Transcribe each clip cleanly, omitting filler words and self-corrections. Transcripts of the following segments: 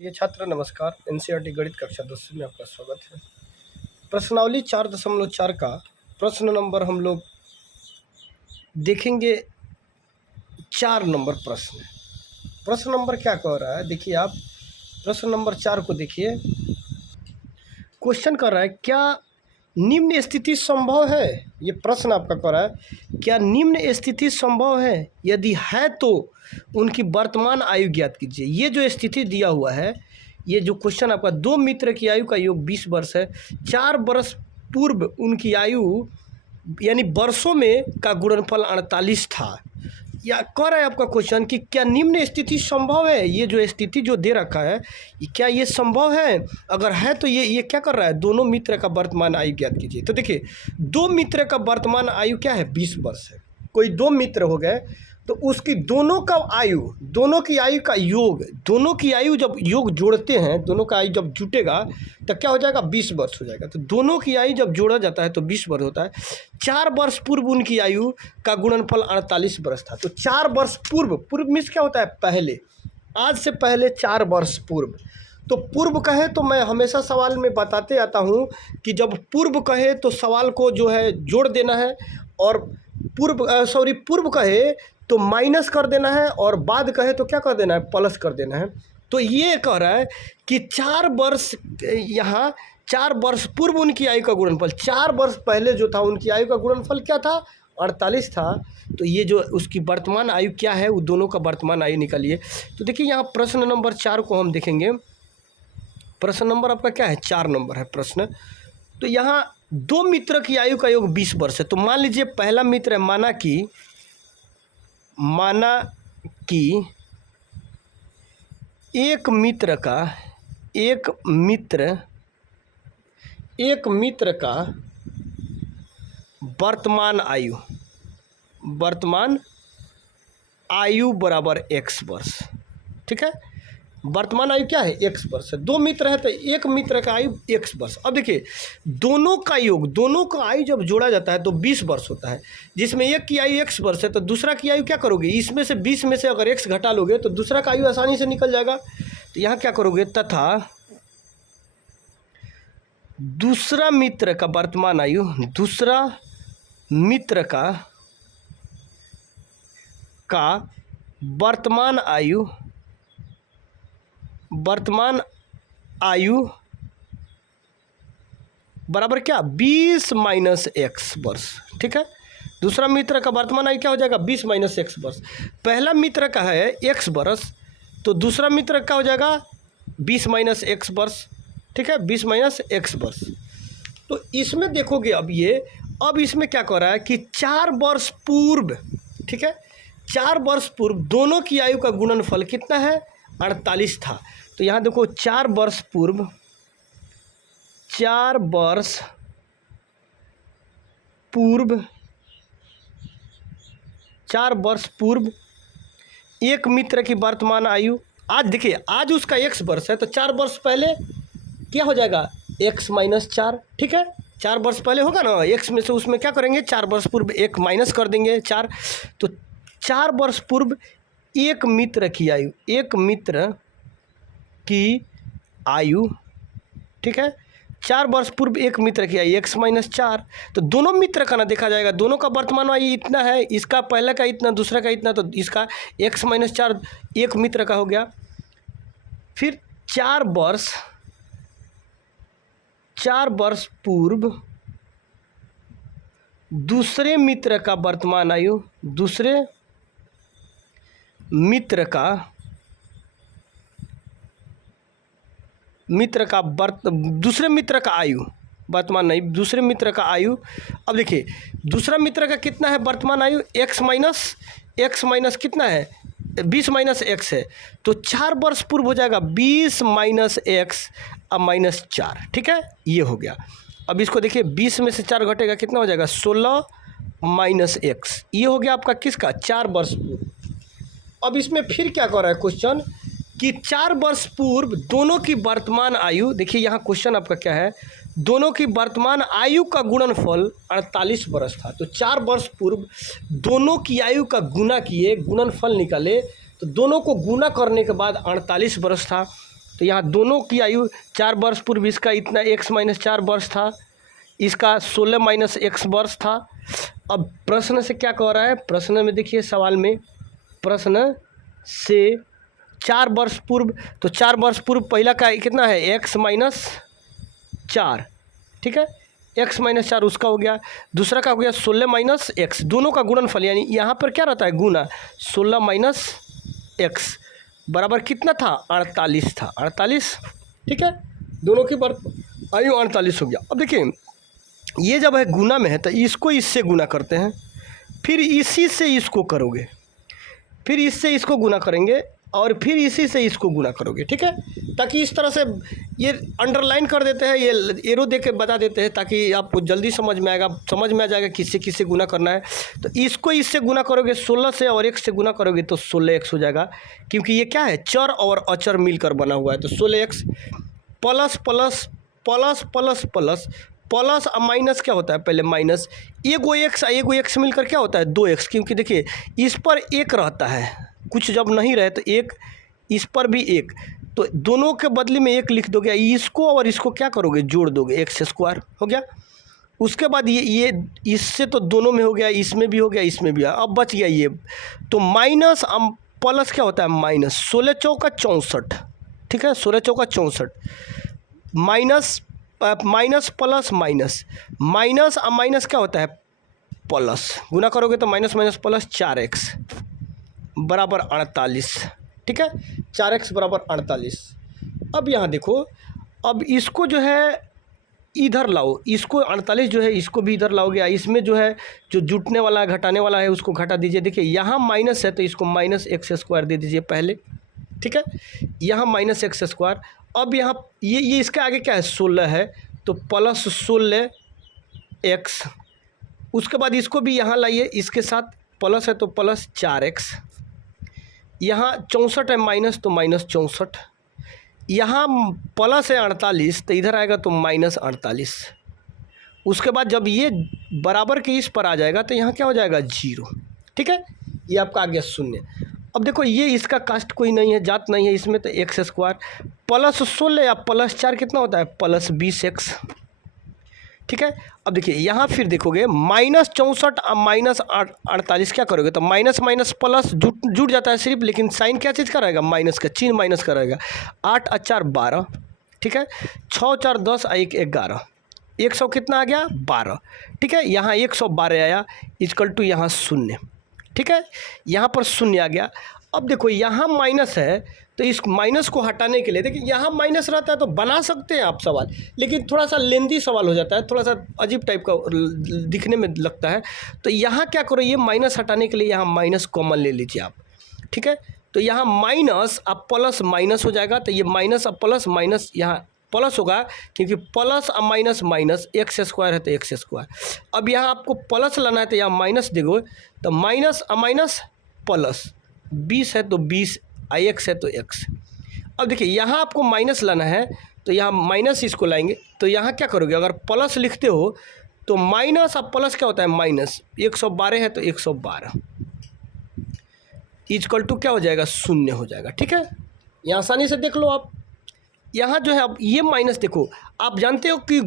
ये छात्र नमस्कार। एनसीईआरटी गणित कक्षा 10वीं में आपका स्वागत है। प्रश्नावली 4.4 का प्रश्न नंबर हम लोग देखेंगे। 4 नंबर प्रश्न नंबर क्या कह रहा है, देखिए आप प्रश्न नंबर 4 को देखिए। क्वेश्चन कर रहा है क्या निम्न स्थिति संभव है। ये प्रश्न आपका कह रहा है क्या निम्न स्थिति संभव है, यदि है तो उनकी वर्तमान आयु ज्ञात कीजिए। ये जो स्थिति दिया हुआ है, ये जो क्वेश्चन आपका, 2 मित्र की आयु का योग 20 वर्ष है। 4 वर्ष पूर्व उनकी आयु यानी वर्षों में का गुणनफल 48 था। या कह रहा है आपका क्वेश्चन कि क्या निम्न स्थिति संभव है। ये जो स्थिति जो दे रखा है, क्या ये संभव है। अगर है तो ये क्या कर रहा है, दोनों मित्र का वर्तमान आयु ज्ञात कीजिए। तो देखिए 2 मित्र का वर्तमान आयु क्या है, 20 वर्ष है। कोई 2 मित्र हो गए तो उसकी दोनों का आयु, दोनों की आयु का योग, दोनों की आयु जब योग जोड़ते हैं, दोनों का आयु जब जुटेगा तो क्या हो जाएगा, 20 वर्ष हो जाएगा। तो दोनों की आयु जब जोड़ा जाता है तो 20 वर्ष होता है। 4 वर्ष पूर्व उनकी आयु का गुणनफल 48 वर्ष था। तो 4 वर्ष पूर्व मीन्स क्या होता है, पहले, आज से पहले 4 वर्ष पूर्व। तो पूर्व कहे तो मैं हमेशा सवाल में बताते आता हूँ कि जब पूर्व कहे तो सवाल को जो है जोड़ देना है, और पूर्व कहे तो माइनस कर देना है, और बाद कहे तो क्या कर देना है, प्लस कर देना है। तो ये कह रहा है कि 4 वर्ष, यहाँ 4 वर्ष पूर्व उनकी आयु का गुणनफल, 4 वर्ष पहले जो था उनकी आयु का गुणनफल क्या था, 48 था। तो ये जो उसकी वर्तमान आयु क्या है, वो दोनों का वर्तमान आयु निकालिए। तो देखिए यहाँ प्रश्न नंबर 4 को हम देखेंगे। प्रश्न नंबर आपका क्या है, 4 नंबर है प्रश्न। तो यहाँ 2 मित्र की आयु का योग 20 वर्ष है। तो मान लीजिए पहला मित्र है, माना कि एक मित्र का वर्तमान आयु बराबर x वर्ष। ठीक है, वर्तमान आयु क्या है, x वर्ष है। 2 मित्र है तो एक मित्र का आयु x वर्ष। अब देखिए दोनों का योग, दोनों का आयु जब जोड़ा जाता है तो 20 वर्ष होता है, जिसमें एक की आयु x वर्ष है तो दूसरा की आयु क्या करोगे, इसमें से 20 में से अगर x घटा लोगे तो दूसरा का आयु आसानी से निकल जाएगा। तो यहाँ क्या करोगे, तथा दूसरा मित्र का वर्तमान आयु, दूसरा मित्र का वर्तमान आयु बराबर क्या, 20 माइनस x वर्ष। ठीक है, दूसरा मित्र का वर्तमान आयु क्या हो जाएगा, 20 माइनस x वर्ष। पहला मित्र का है x वर्ष, तो दूसरा मित्र का हो जाएगा 20 माइनस x वर्ष। ठीक है, 20 माइनस x वर्ष। तो इसमें देखोगे अब इसमें क्या कह रहा है कि 4 वर्ष पूर्व, ठीक है, 4 वर्ष पूर्व दोनों की आयु का गुणनफल कितना है, 48 था। तो यहाँ देखो 4 वर्ष पूर्व एक मित्र की वर्तमान आयु, आज देखिए आज उसका x वर्ष है तो 4 वर्ष पहले क्या हो जाएगा, x माइनस 4। ठीक है, 4 वर्ष पहले होगा ना, x में से उसमें क्या करेंगे, 4 वर्ष पूर्व 1 माइनस कर देंगे 4। तो 4 वर्ष पूर्व एक मित्र की आयु, ठीक है, 4 वर्ष पूर्व एक मित्र की आयु x माइनस 4। तो दोनों मित्र का ना देखा जाएगा, दोनों का वर्तमान आयु इतना है, इसका पहला का इतना, दूसरा का इतना, तो इसका x माइनस 4 एक मित्र का हो गया। फिर 4 वर्ष पूर्व दूसरे मित्र का वर्तमान आयु, दूसरे मित्र का आयु, वर्तमान नहीं, दूसरे मित्र का आयु। अब देखिए दूसरा मित्र का कितना है वर्तमान आयु, x माइनस कितना है, 20 माइनस x है। तो 4 वर्ष पूर्व हो जाएगा 20 माइनस x अब माइनस 4। ठीक है, ये हो गया। अब इसको देखिए 20 में से 4 घटेगा कितना हो जाएगा, 16 माइनस x। ये हो गया आपका किसका, 4 वर्ष पूर्व। अब इसमें फिर क्या कर रहा है क्वेश्चन कि 4 वर्ष पूर्व दोनों की वर्तमान आयु, देखिए यहाँ क्वेश्चन आपका क्या है, दोनों की वर्तमान आयु का गुणनफल 48 वर्ष था। तो 4 वर्ष पूर्व दोनों की आयु का गुना किए, गुणनफल निकाले, तो दोनों को गुना करने के बाद 48 वर्ष था। तो यहाँ दोनों की आयु 4 वर्ष पूर्व इसका इतना x माइनस 4 वर्ष था, इसका 16 माइनस x वर्ष था। अब प्रश्न से क्या कह रहा है, प्रश्न में देखिए सवाल में, प्रश्न से 4 वर्ष पूर्व, तो 4 वर्ष पूर्व पहला का कितना है x माइनस 4, ठीक है, x माइनस 4 उसका हो गया, दूसरा का हो गया 16 माइनस x, दोनों का गुणनफल यानी यहाँ पर क्या रहता है गुना, 16 माइनस x बराबर कितना था 48 था, 48, ठीक है, दोनों की आयु 48 हो गया। अब देखिए ये जब है गुना में है तो इसको इससे गुना करते हैं, फिर इसी से इसको करोगे, फिर इससे इसको गुना करेंगे और फिर इसी से इसको गुना करोगे, ठीक है, ताकि इस तरह से ये अंडरलाइन कर देते हैं, ये एरो दे के बता देते हैं ताकि आपको जल्दी समझ में आएगा, समझ में आ जाएगा किससे किससे गुना करना है। तो इसको इससे गुना करोगे 16 से और x से गुना करोगे तो 16x हो जाएगा, क्योंकि ये क्या है चर और अचर मिलकर बना हुआ है। तो 16x plus plus plus plus plus plus minus क्या होता है पहले माइनस, एगो एक्स मिलकर क्या होता है 2x, क्योंकि देखिए इस पर एक रहता है, कुछ जब नहीं रहे तो एक, इस पर भी एक, तो दोनों के बदले में एक लिख दोगे, इसको और इसको क्या करोगे जोड़ दोगे, एक्स स्क्वायर हो गया। उसके बाद ये इससे तो दोनों में हो गया, इसमें भी हो गया, इसमें भी है, अब बच गया ये, तो माइनस प्लस क्या होता है माइनस, 16 चौका 64, ठीक है, 16 चौका 64, minus minus plus minus minus minus क्या होता है प्लस, गुना करोगे तो माइनस माइनस प्लस 4x बराबर 48, ठीक है, 4x बराबर 48। अब यहाँ देखो, अब इसको जो है इधर लाओ, इसको 48 जो है इसको भी इधर लाओगे, इसमें जो है जो जुटने वाला है घटाने वाला है उसको घटा दीजिए। देखिए यहाँ माइनस है तो इसको माइनस एक्स स्क्वायर दे दीजिए पहले, ठीक है, यहाँ माइनस एक्स स्क्वायर। अब यहाँ ये इसके आगे क्या है 16 है तो प्लस 16x, उसके बाद इसको भी यहाँ लाइए, इसके साथ प्लस है तो प्लस 4x, यहाँ 64 है माइनस तो माइनस 64, यहाँ प्लस है 48 तो इधर आएगा तो माइनस 48। उसके बाद जब ये बराबर के इस पर आ जाएगा तो यहाँ क्या हो जाएगा 0, ठीक है, ये आपका आ गया 0। अब देखो ये इसका कास्ट कोई नहीं है, जात नहीं है इसमें, तो एक्स स्क्वायर प्लस 16 या प्लस 4 कितना होता है प्लस 20x, ठीक है। अब देखिए यहाँ फिर देखोगे माइनस 64 माइनस 48 क्या करोगे तो माइनस माइनस प्लस जुट जाता है सिर्फ, लेकिन साइन क्या चीज़ का रहेगा माइनस का, चिन्ह माइनस का रहेगा। 8 और 4 12, ठीक है, 6 4 10 और 1 11, 100 कितना आ गया 12, ठीक है, यहाँ 112 आया इक्वल टू यहाँ 0, ठीक है, यहाँ पर 0 आ गया। अब देखो यहाँ माइनस है तो इस माइनस को हटाने के लिए, देखिए यहाँ माइनस रहता है तो बना सकते हैं आप सवाल, लेकिन थोड़ा सा लेंदी सवाल हो जाता है, थोड़ा सा अजीब टाइप का दिखने में लगता है। तो यहाँ क्या करो, ये माइनस हटाने के लिए यहाँ माइनस कॉमन ले लीजिए आप, ठीक है, तो यहाँ माइनस अब प्लस माइनस हो जाएगा, तो ये माइनस अब प्लस माइनस यहाँ प्लस होगा, क्योंकि प्लस अब माइनस माइनस एक्स स्क्वायर है तो एक्स स्क्वायर। अब यहाँ आपको प्लस लाना है तो यहाँ माइनस देखो, तो माइनस अब माइनस प्लस 20 है तो 20, x है तो x। अब देखिए यहाँ आपको माइनस लाना है तो यहाँ माइनस इसको लाएंगे, तो यहाँ क्या करोगे, अगर प्लस लिखते हो तो माइनस अब प्लस क्या होता है माइनस, 112 है तो 112 इक्वल टू क्या हो जाएगा 0 हो जाएगा, ठीक है, यहाँ आसानी से देख लो आप। यहाँ जो है अब ये माइनस देखो, आप जानते हो कि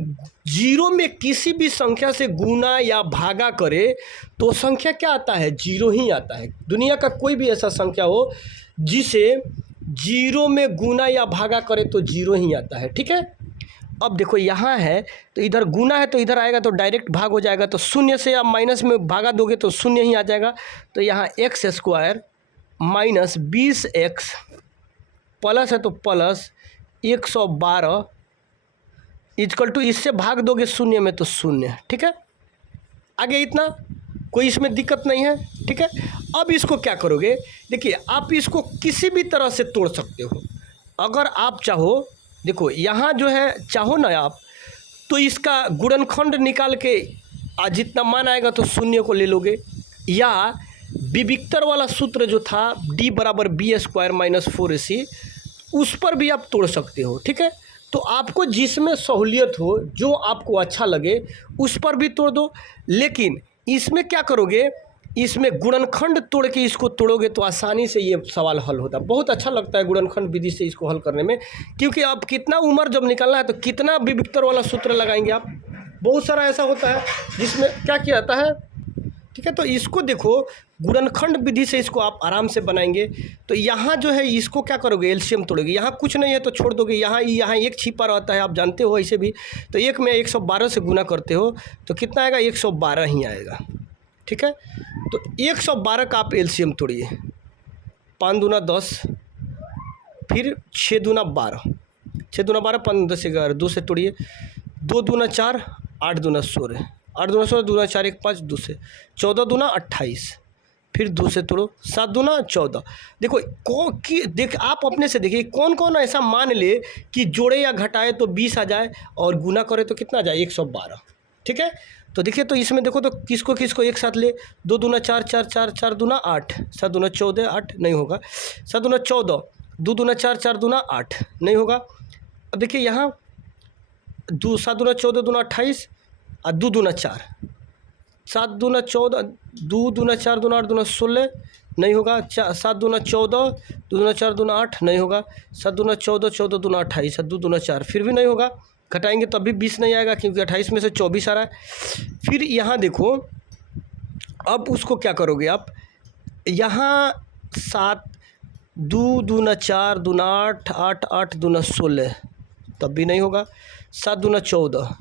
0 में किसी भी संख्या से गुना या भागा करे तो संख्या क्या आता है 0 ही आता है। दुनिया का कोई भी ऐसा संख्या हो जिसे 0 में गुना या भागा करे तो 0 ही आता है, ठीक है। अब देखो यहाँ है तो इधर गुना है तो इधर आएगा तो डायरेक्ट भाग हो जाएगा, तो 0 से आप माइनस में भागा दोगे तो 0 ही आ जाएगा। तो यहाँ x square minus 20x plus है तो प्लस 112 इक्वल टू, इससे भाग दोगे 0 में तो 0, ठीक है, आगे इतना कोई इसमें दिक्कत नहीं है, ठीक है। अब इसको क्या करोगे, देखिए आप इसको किसी भी तरह से तोड़ सकते हो अगर आप चाहो। देखो यहाँ जो है चाहो ना आप तो इसका गुणनखंड निकाल के जितना मान आएगा तो 0 को ले लोगे, या विविक्तर वाला सूत्र जो था d बराबर बी स्क्वायर माइनस 4ac उस पर भी आप तोड़ सकते हो, ठीक है। तो आपको जिसमें सहूलियत हो, जो आपको अच्छा लगे उस पर भी तोड़ दो, लेकिन इसमें क्या करोगे, इसमें गुणनखंड तोड़ के इसको तोड़ोगे तो आसानी से ये सवाल हल होता है। बहुत अच्छा लगता है गुणनखंड विधि से इसको हल करने में, क्योंकि अब कितना उम्र जब निकलना है तो कितना विविक्तर वाला सूत्र लगाएंगे आप। बहुत सारा ऐसा होता है जिसमें क्या किया जाता है, ठीक है। तो इसको देखो गुणनखंड विधि से इसको आप आराम से बनाएंगे। तो यहाँ जो है इसको क्या करोगे, एलसीएम तोड़ोगे। यहाँ कुछ नहीं है तो छोड़ दोगे, यहाँ एक छिपा रहता है, आप जानते हो ऐसे भी। तो एक में 112 से गुना करते हो तो कितना आएगा, 112 ही आएगा, ठीक है। तो 112 का आप एलसीएम तोड़िए। 5 दूना 10, फिर 6 दूना 12, 6 दूना 12, 5 10 11, 2 से तोड़िए। 2 दूना 4, 8 दूना 16, 8 दूना 16, 2 दूना 4 1 5, 2 से 14 दूना 28, फिर 2 से तोड़ो, 7 दूना 14। देखो देख आप अपने से देखिए कौन कौन ऐसा मान ले कि जोड़े या घटाए तो 20 आ जाए और गुना करे तो कितना आ जाए, 112, ठीक है। तो देखिए, तो इसमें देखो तो किसको किसको एक साथ ले। 2 दूना 4 4 4, 4 दूना 8, 7 दूना 14, 8 नहीं होगा। 7 दूना 14, 2 दूना 4 4 दूना 8 नहीं होगा। अब देखिए यहाँ 7 दूना 14, दूना 28 और 2 दूना 4, 7 दूना 14, 2 दूना 4 दूना 8 दूना 16 नहीं होगा। 7 दूना 14, 2 दूना 4 दूना 8 नहीं होगा। 7 दूना 14, 14 दूना 28, 2 दूना 4 फिर भी नहीं होगा। घटाएंगे तब भी 20 नहीं आएगा, क्योंकि 28 में से 24 आ रहा है। फिर यहाँ देखो, अब उसको क्या करोगे आप, यहाँ 7, 2 दूना 4 दूना 8, 8 8 दूना 16 तब भी नहीं होगा। 7 दूना 14,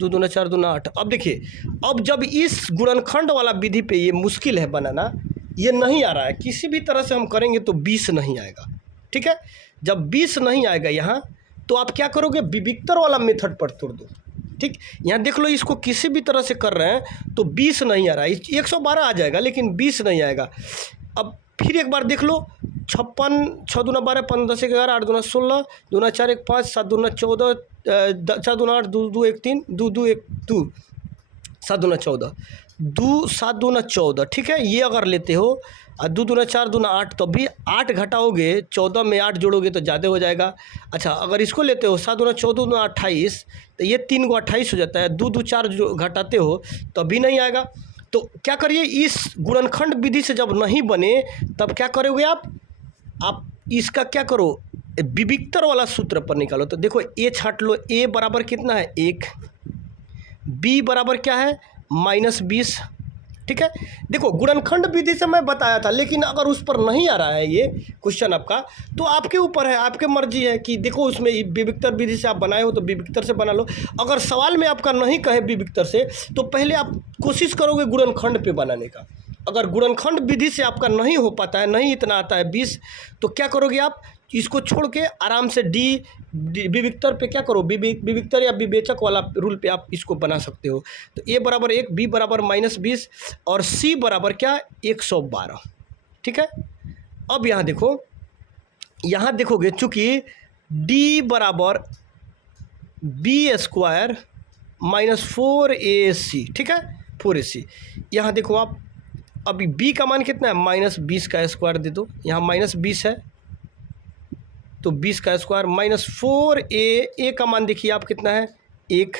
2 दूना 4 दूना 8। अब देखिए, अब जब इस गुणनखंड वाला विधि पे ये मुश्किल है बनाना, ये नहीं आ रहा है, किसी भी तरह से हम करेंगे तो 20 नहीं आएगा, ठीक है। जब 20 नहीं आएगा यहाँ, तो आप क्या करोगे, विविक्तर वाला मेथड पर तोड़ दो, ठीक। यहाँ देख लो, इसको किसी भी तरह से कर रहे हैं तो 20 नहीं आ रहा है। 112 आ जाएगा लेकिन 20 नहीं आएगा। अब फिर एक बार देख लो, 56, 6 दूना 12, 5 10 11, 8 दूना 16, 2 दूना 4 1 5, 7 दूना 14, 4 दूना 8, 2 2 1 3, 2 2 1 2, 7 दूना 14, 7 दूना 14, ठीक है। ये अगर लेते हो और 2 दूना 4 दूना 8, तो भी 8 घटाओगे, 14 में 8 जोड़ोगे तो ज़्यादा हो जाएगा। अच्छा, अगर इसको लेते हो 7 दूना 14 दूना 28, तो ये 3 को 28 हो जाता है। 2 2 4 जो घटाते हो तो भी नहीं आएगा। तो क्या करिए, इस गुणनखंड विधि से जब नहीं बने तब क्या करोगे आप इसका क्या करो, विविक्तर वाला सूत्र पर निकालो। तो देखो, ए छाट लो। ए बराबर कितना है, 1। बी बराबर क्या है, -20, ठीक है। देखो, गुणनखंड विधि से मैं बताया था, लेकिन अगर उस पर नहीं आ रहा है ये क्वेश्चन आपका, तो आपके ऊपर है, आपके मर्जी है कि देखो उसमें विविक्तर विधि से आप बनाए हो तो विविक्तर से बना लो। अगर सवाल में आपका नहीं कहे विविक्तर से, तो पहले आप कोशिश करोगे गुणनखंड पे बनाने का। अगर गुणनखंड विधि से आपका नहीं हो पाता है, नहीं इतना आता है 20, तो क्या करोगे आप, इसको छोड़ के आराम से विविक्तर पे क्या करो, विविक्तर या विवेचक वाला रूल पे आप इसको बना सकते हो। तो ए बराबर 1, बी बराबर -20 और सी बराबर क्या, 112, ठीक है। अब यहाँ देखो, यहाँ देखोगे चूँकि डी बराबर B² -4AC, ठीक है, 4AC। यहाँ देखो आप, अभी b का मान कितना है, -20 का स्क्वायर दे दो। यहाँ -20 है तो 20 का स्क्वायर -4a का मान देखिए आप कितना है, 1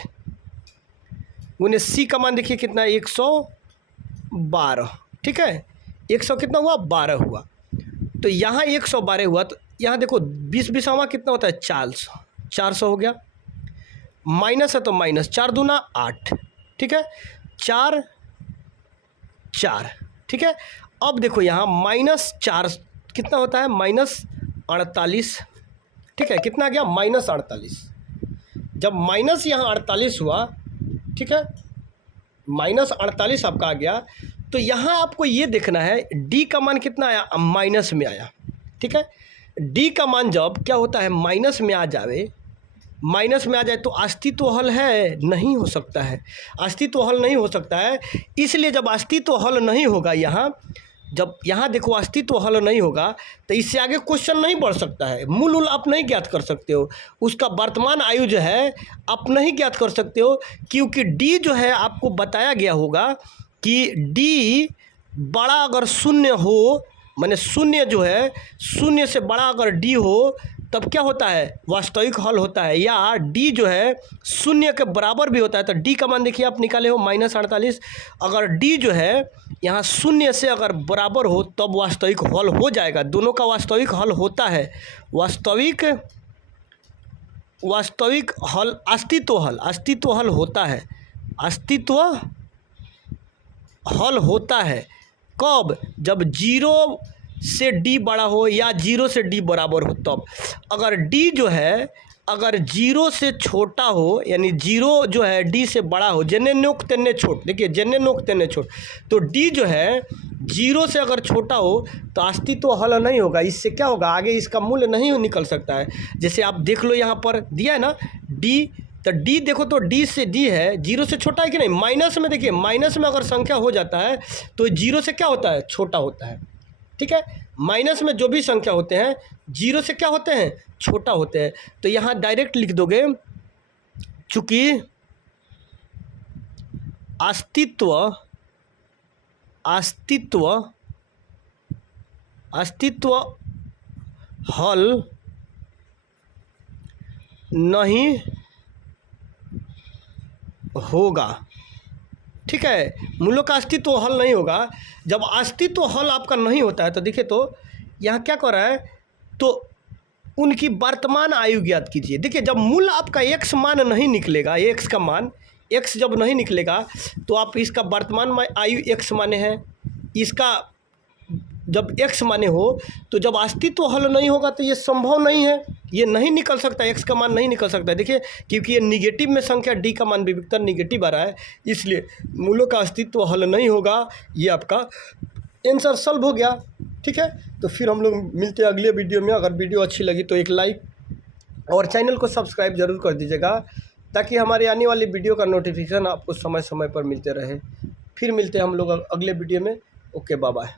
गुने c का मान देखिए कितना है, 112, ठीक है। 100 कितना हुआ, 12 हुआ। तो यहाँ 112 हुआ, तो यहाँ देखो 20 20वां कितना होता है, 400 हो गया। माइनस है तो माइनस, 4 दूना 8, ठीक है, 4 4, ठीक है। अब देखो यहाँ -4 कितना होता है, -48, ठीक है। कितना गया, -48। जब माइनस यहाँ 48 हुआ, ठीक है, -48 आपका आ गया, तो यहाँ आपको ये देखना है डी का मान कितना आया, माइनस में आया, ठीक है। डी का मान जब क्या होता है, माइनस में आ जाए, तो अस्तित्व हल है, नहीं हो सकता है, अस्तित्व हल नहीं हो सकता है। इसलिए जब अस्तित्व हल नहीं होगा, जब यहाँ देखो अस्तित्व हल नहीं होगा, तो इससे आगे क्वेश्चन नहीं बढ़ सकता है। मूल आप नहीं ज्ञात कर सकते हो, उसका वर्तमान आयु जो है आप नहीं ज्ञात कर सकते हो, क्योंकि डी जो है आपको बताया गया होगा कि डी बड़ा अगर शून्य हो, माने शून्य जो है, शून्य से बड़ा अगर डी हो तब क्या होता है, वास्तविक हल होता है। या डी जो है शून्य के बराबर भी होता है, तो डी का मान देखिए आप निकाले हो -48। अगर डी जो है यहाँ शून्य से अगर बराबर हो तब वास्तविक हल हो जाएगा। दोनों का वास्तविक हल होता है। वास्तविक हल अस्तित्व हल होता है। अस्तित्व हल होता है कब, जब 0 से डी बड़ा हो या 0 से डी बराबर हो तब। अगर डी जो है अगर 0 से छोटा हो, यानी 0 जो है डी से बड़ा हो, जन्ने नोक तेन्ने छोट, देखिए जन्ने नोक तेन्ने छोट, तो डी जो है 0 से अगर छोटा हो तो अस्तित्व हल नहीं होगा। इससे क्या होगा, आगे इसका मूल्य नहीं निकल सकता है। जैसे आप देख लो यहाँ पर दिया है ना डी, तो डी देखो तो डी से डी है 0 से छोटा है कि नहीं। माइनस में देखिए, माइनस में अगर संख्या हो जाता है तो 0 से क्या होता है, छोटा होता है। ठीक है, माइनस में जो भी संख्या होते हैं 0 से क्या होते हैं, छोटा होते हैं। तो यहाँ डायरेक्ट लिख दोगे, चूंकि अस्तित्व हल नहीं होगा। ठीक है, मूलों का अस्तित्व हल नहीं होगा। जब अस्तित्व हल आपका नहीं होता है तो देखिए, तो यहाँ क्या कर रहा है, तो उनकी वर्तमान आयु ज्ञात कीजिए। देखिए, जब मूल आपका x मान नहीं निकलेगा, x का मान x जब नहीं निकलेगा तो आप इसका वर्तमान आयु x माने हैं, इसका जब x माने हो, तो जब अस्तित्व हल नहीं होगा तो ये संभव नहीं है, ये नहीं निकल सकता, x का मान नहीं निकल सकता। देखिए, क्योंकि ये निगेटिव में संख्या d का मान विविक्तर निगेटिव आ रहा है, इसलिए मूलों का अस्तित्व हल नहीं होगा। ये आपका आंसर सॉल्व हो गया। ठीक है, तो फिर हम लोग मिलते हैं अगले वीडियो में। अगर वीडियो अच्छी लगी तो एक लाइक और चैनल को सब्सक्राइब जरूर कर दीजिएगा, ताकि हमारे आने वाली वीडियो का नोटिफिकेशन आपको समय समय पर मिलते रहे। फिर मिलते हैं हम लोग अगले वीडियो में। Okay, bye bye.